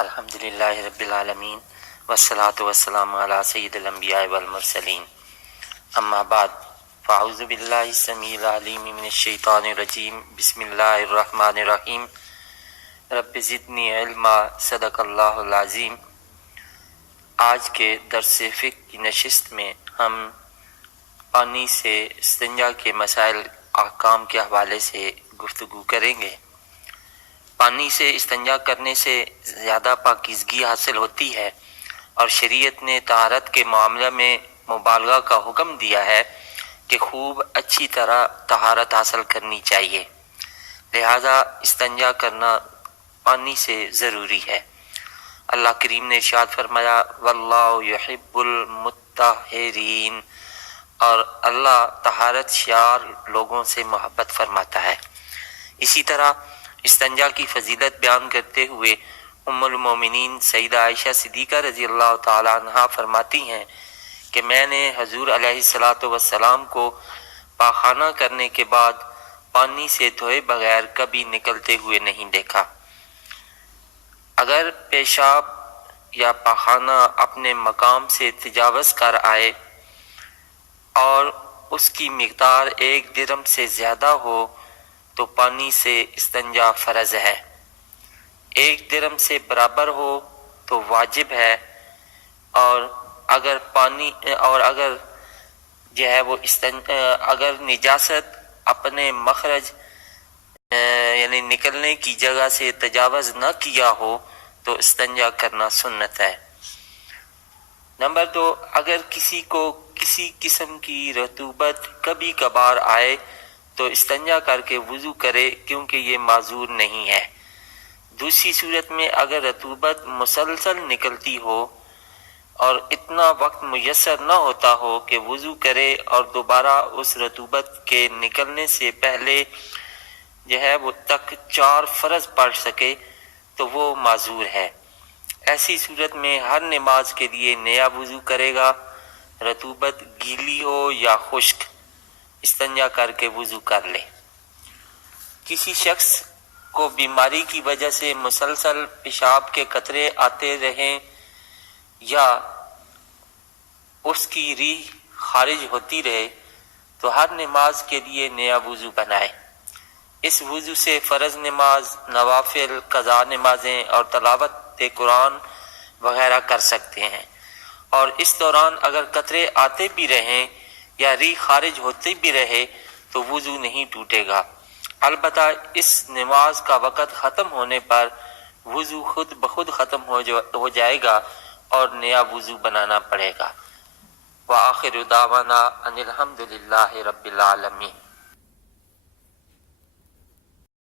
الحمدللہ رب العالمین والصلاة والسلام علی سید الانبیاء والمرسلین اما بعد فاعوذ باللہ السمیع العلیم من الشیطان الرجیم بسم اللہ الرحمن الرحیم رب زدنی علما صدق اللہ العظیم۔ آج کے درس فقہ کی نشست میں ہم پانی سے استنجا کے مسائل احکام کے حوالے سے گفتگو کریں گے۔ پانی سے استنجا کرنے سے زیادہ پاکیزگی حاصل ہوتی ہے اور شریعت نے طہارت کے معاملہ میں مبالغہ کا حکم دیا ہے کہ خوب اچھی طرح طہارت حاصل کرنی چاہیے، لہذا استنجا کرنا پانی سے ضروری ہے۔ اللہ کریم نے ارشاد فرمایا واللہ یحب المطہرین، اور اللہ طہارت شیار لوگوں سے محبت فرماتا ہے۔ اسی طرح استنجا کی فضیلت بیان کرتے ہوئے ام المومنین سیدہ عائشہ صدیقہ رضی اللہ تعالی عنہا فرماتی ہیں کہ میں نے حضور علیہ السلام کو پاخانہ کرنے کے بعد پانی سے دھوئے بغیر کبھی نکلتے ہوئے نہیں دیکھا۔ اگر پیشاب یا پاخانہ اپنے مقام سے تجاوز کر آئے اور اس کی مقدار 1 درم سے زیادہ ہو تو پانی سے استنجا فرض ہے، 1 درم سے برابر ہو تو واجب ہے، اور اگر جو ہے وہ اگر نجاست اپنے مخرج یعنی نکلنے کی جگہ سے تجاوز نہ کیا ہو تو استنجا کرنا سنت ہے۔ نمبر 2، اگر کسی کو کسی قسم کی رطوبت کبھی کبھار آئے تو استنجا کر کے وضو کرے، کیونکہ یہ معذور نہیں ہے۔ دوسری صورت میں اگر رطوبت مسلسل نکلتی ہو اور اتنا وقت میسر نہ ہوتا ہو کہ وضو کرے اور دوبارہ اس رطوبت کے نکلنے سے پہلے جو ہے وہ تک 4 فرض پڑھ سکے تو وہ معذور ہے۔ ایسی صورت میں ہر نماز کے لیے نیا وضو کرے گا، رطوبت گیلی ہو یا خشک، استنجا کر کے وضو کر لے۔ کسی شخص کو بیماری کی وجہ سے مسلسل پیشاب کے قطرے آتے رہیں یا اس کی ریح خارج ہوتی رہے تو ہر نماز کے لیے نیا وضو بنائے۔ اس وضو سے فرض نماز، نوافل، قضا نمازیں اور تلاوت قرآن وغیرہ کر سکتے ہیں، اور اس دوران اگر قطرے آتے بھی رہیں یا ریح خارج ہوتے بھی رہے تو وضو نہیں ٹوٹے گا، البتہ اس نماز کا وقت ختم ہونے پر وضو خود بخود ختم ہو جائے گا اور نیا وضو بنانا پڑے گا۔ وآخر دعوانا ان الحمد للہ رب العالمین۔